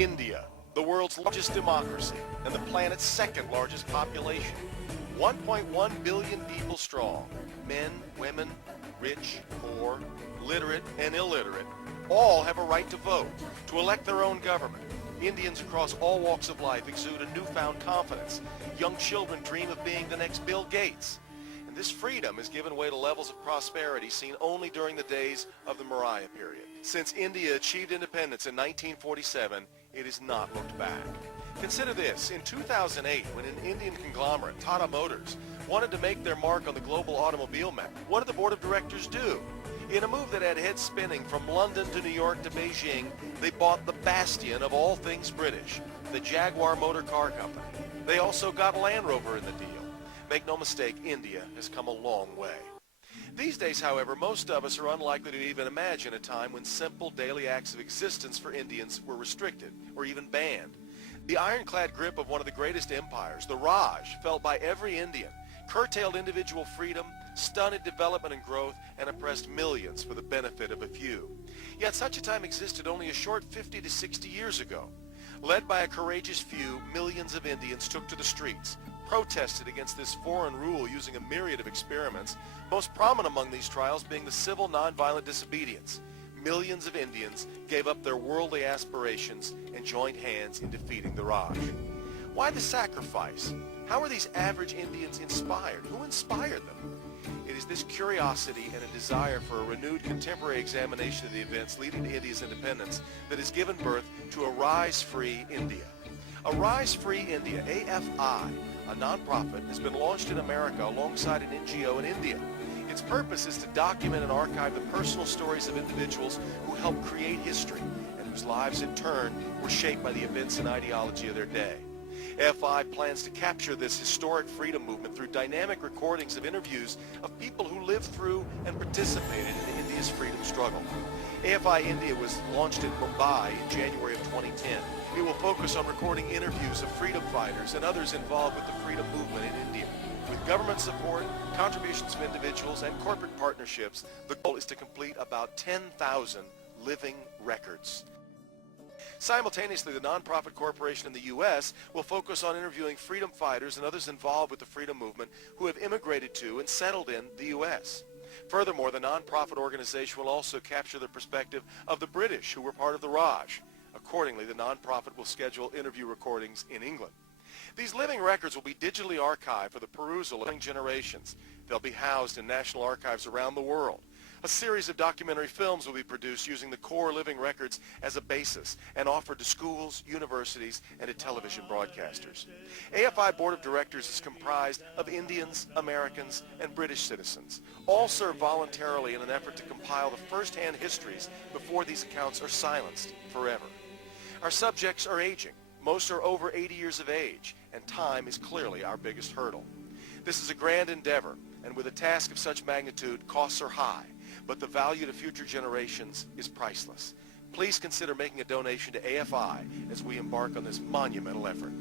India, the world's largest democracy and the planet's second largest population. 1.1 billion people strong. Men, women, rich, poor, literate and illiterate, all have a right to vote, to elect their own government. Indians across all walks of life exude a newfound confidence. Young children dream of being the next Bill Gates. And this freedom has given way to levels of prosperity seen only during the days of the Maurya period. Since India achieved independence in 1947, it has not looked back. Consider this, in 2008, when an Indian conglomerate, Tata Motors, wanted to make their mark on the global automobile map, what did the board of directors do? In a move that had heads spinning from London to New York to Beijing, they bought the bastion of all things British, the Jaguar Motor Car Company. They also got Land Rover in the deal. Make no mistake, India has come a long way. These days, however, most of us are unlikely to even imagine a time when simple daily acts of existence for Indians were restricted or even banned. The ironclad grip of one of the greatest empires, the Raj, felt by every Indian, curtailed individual freedom, stunted development and growth, and oppressed millions for the benefit of a few. Yet such a time existed only a short 50 to 60 years ago. Led by a courageous few, millions of Indians took to the streets, protested against this foreign rule using a myriad of experiments, most prominent among these trials being the civil nonviolent disobedience. Millions of Indians gave up their worldly aspirations and joined hands in defeating the Raj. Why the sacrifice? How are these average Indians inspired? Who inspired them? It is this curiosity and a desire for a renewed contemporary examination of the events leading to India's independence that has given birth to Arise Free India. Arise Free India, AFI, a nonprofit, has been launched in America alongside an NGO in India. Its purpose is to document and archive the personal stories of individuals who helped create history and whose lives in turn were shaped by the events and ideology of their day. AFI plans to capture this historic freedom movement through dynamic recordings of interviews of people who lived through and participated in India's freedom struggle. AFI India was launched in Mumbai in January of 2010. It will focus on recording interviews of freedom fighters and others involved with the freedom movement in India. With government support, contributions from individuals, and corporate partnerships, the goal is to complete about 10,000 living records. Simultaneously, the nonprofit corporation in the U.S. will focus on interviewing freedom fighters and others involved with the freedom movement who have immigrated to and settled in the U.S. Furthermore, the nonprofit organization will also capture the perspective of the British who were part of the Raj. Accordingly, the nonprofit will schedule interview recordings in England. These living records will be digitally archived for the perusal of young generations. They'll be housed in national archives around the world. A series of documentary films will be produced using the core living records as a basis and offered to schools, universities, and to television broadcasters. AFI Board of Directors is comprised of Indians, Americans, and British citizens. All serve voluntarily in an effort to compile the first-hand histories before these accounts are silenced forever. Our subjects are aging. Most are over 80 years of age, and time is clearly our biggest hurdle. This is a grand endeavor, and with a task of such magnitude, costs are high, but the value to future generations is priceless. Please consider making a donation to AFI as we embark on this monumental effort.